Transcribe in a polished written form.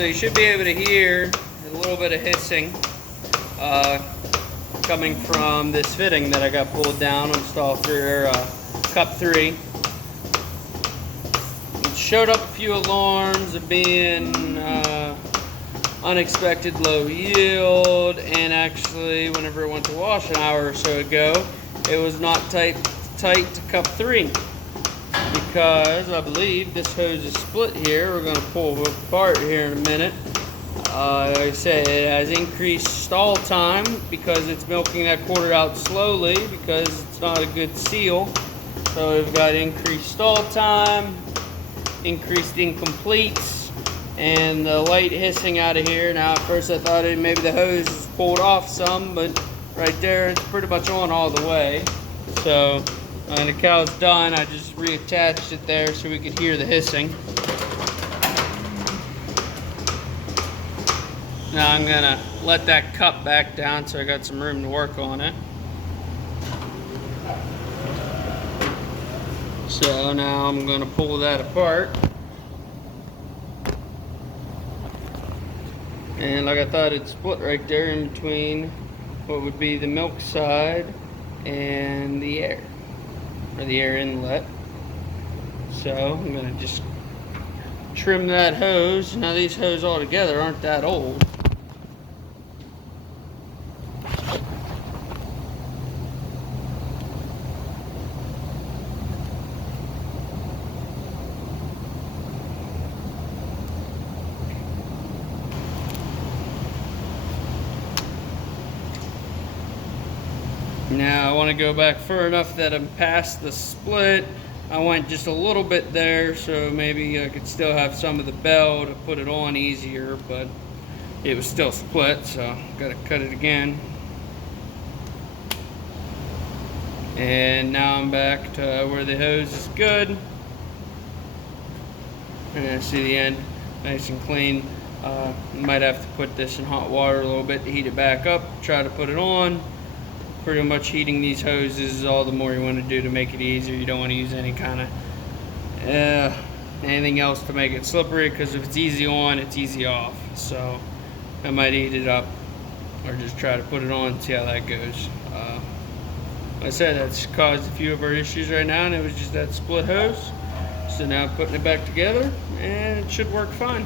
So you should be able to hear a little bit of hissing coming from this fitting that I got pulled down on stall for cup 3. It showed up a few alarms of being unexpected low yield, and actually whenever it went to wash an hour or so ago, it was not tight to cup 3, because I believe this hose is split here. We're going to pull it apart here in a minute. Like I said, it has increased stall time because it's milking that quarter out slowly because it's not a good seal. So we've got increased stall time, increased incompletes, and the light hissing out of here. Now at first I thought maybe the hose was pulled off some, but right there it's pretty much on all the way. So when the cow's done, I just reattached it there so we could hear the hissing. Now I'm gonna let that cup back down so I got some room to work on it. So now I'm gonna pull that apart. And like I thought, it's split right there in between what would be the milk side and the air, or the air inlet. So I'm gonna just trim that hose. Now these hoses all together aren't that old. Now I want to go back far enough that I'm past the split. I went just a little bit there, so maybe I could still have some of the bell to put it on easier, but it was still split, so gotta cut it again. And now I'm back to where the hose is good. And I see the end nice and clean. Might have to put this in hot water a little bit to heat it back up, try to put it on. Pretty much heating these hoses is all the more you want to do to make it easier. You don't want to use any kind of anything else to make it slippery, because if it's easy on, it's easy off. So I might heat it up or just try to put it on and see how that goes. Like I said, that's caused a few of our issues right now, and it was just that split hose. So now I'm putting it back together and it should work fine.